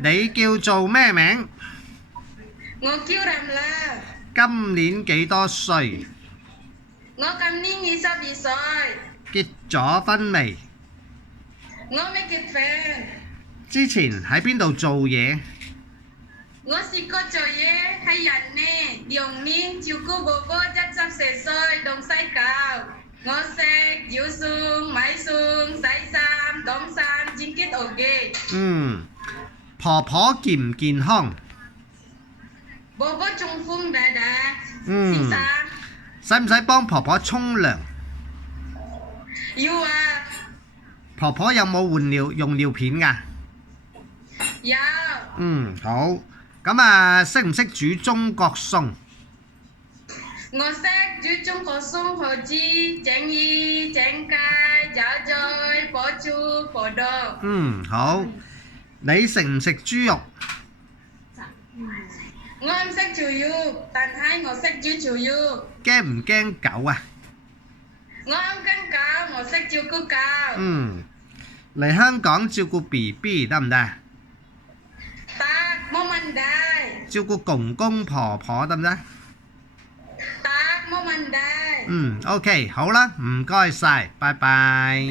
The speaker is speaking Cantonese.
你叫做咩名？我叫林啦，今年幾多歲？我今年22歲，結咗婚未？我未結婚。之前喺邊度做嘢？我試過做嘢喺人呢，2年照顧哥哥74歲，東西教。我識煮餸、買餸、洗衫、擋衫、剪結我嘅。婆婆健唔健康？婆婆中風大大，嗯，先生。使唔使幫婆婆沖涼？要啊，婆婆有冇換用尿片㗎？有。好。咁識唔識煮中國餸？我識煮中國餸，何止整魚、整雞、炒菜、火豬、火豆。好。你食唔食豬肉？我唔識煮肉，但係我識煮豬肉。驚唔驚狗啊？我唔跟狗，我識照顧狗。嚟香港照顧 BB 得唔得？得，冇問題。照顧公公婆婆得唔得？得，冇問題。OK，好啦，唔該晒，拜拜。